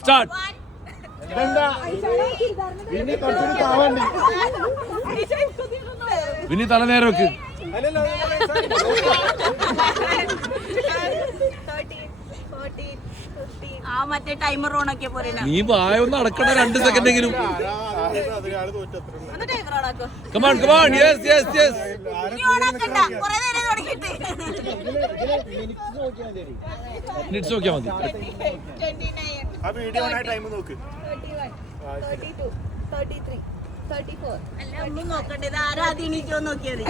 Start വിനി തല നേരെ വെക്ക് നീ വായ ഒന്ന് അടക്കണ രണ്ട് സെക്കൻഡ് എങ്കിലും come on come on yes yes yes minutes നോക്കിയാ മതി ട്വന്റി വീഡിയോ ഓൺ ടൈം നോക്ക്. Thirty one thirty two thirty three thirty four അല്ല ഒന്നും നോക്കണ്ട. ഇത് ആരാ നോക്കിയത്?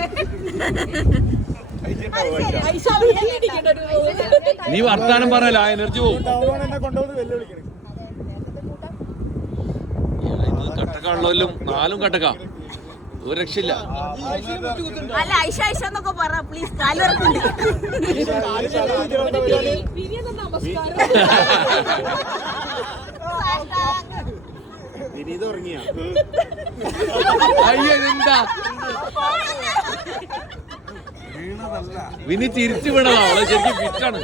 നീ വർത്താനം പറഞ്ഞല്ലോ ആ എനർജി പോകും കട്ടക്കാണല്ലോ നാലും കട്ടക്ക. ഒരു രക്ഷയില്ല. അല്ല ഐഷ ഐഷ എന്നൊക്കെ പറ പ്ലീസ് കാൽ ഇറക്കുന്നുണ്ട് വിനീത് ഉറങ്ങിയ അയ്യോ എന്താ വിനി തിരിച്ചു വീണതാ അവളെ ശരിക്കും ഫിറ്റാണ്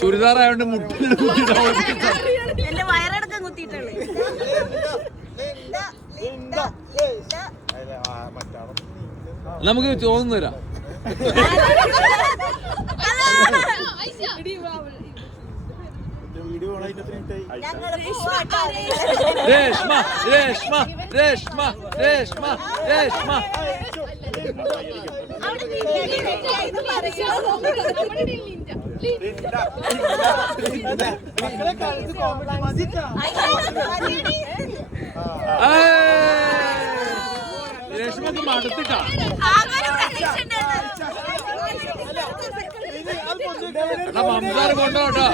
ചുരിദാർ ആയതുകൊണ്ട് മുട്ടിൽ വയറടക്കം കുത്തിയിട്ടുള്ളു നമുക്ക് തോന്നുന്നു തരാം വീഡിയോ രേഷ്മ രേഷ്മ രേഷ്മ രേഷ്മ രേഷ്മ രേഷ്മ മടുത്തിട്ടാ. മംസാർ കൊണ്ടോട്ടോ.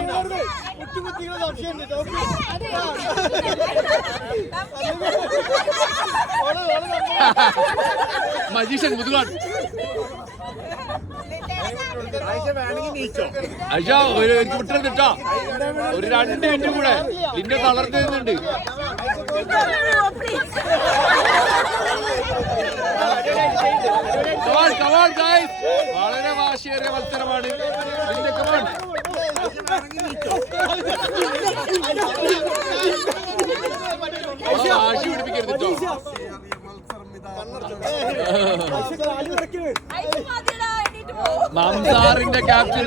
മജീഷൻ മുതുകാട്. വേണമെങ്കിൽ നീച്ചോ അയ്യ ഒരു എനിക്ക് വിട്ടിരുന്നിട്ടോ ഒരു രണ്ട് മിനിറ്റ് കൂടെ. നിന്നെ തളർന്നു നിന്നുണ്ട് കമാൺ കമാൺ ഗായ്സ് വളരെ വാശിയേറിയ മത്സരമാണ്. വാശി പിടിപ്പിക്കരുത് മംസാറിന്റെ ക്യാപ്റ്റൻ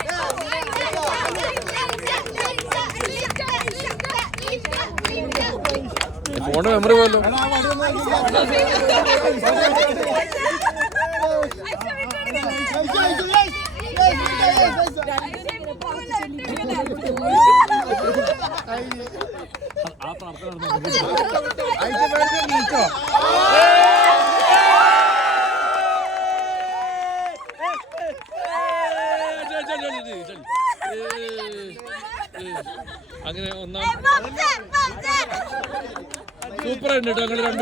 ഫോണ് മെമ്മറി പോലോ ആ പ്രാർത്ഥന നീച്ചോ അങ്ങനെ ഒന്നാം സൂപ്പർ ഉണ്ട് കേട്ടോ ഞങ്ങൾ രണ്ട്.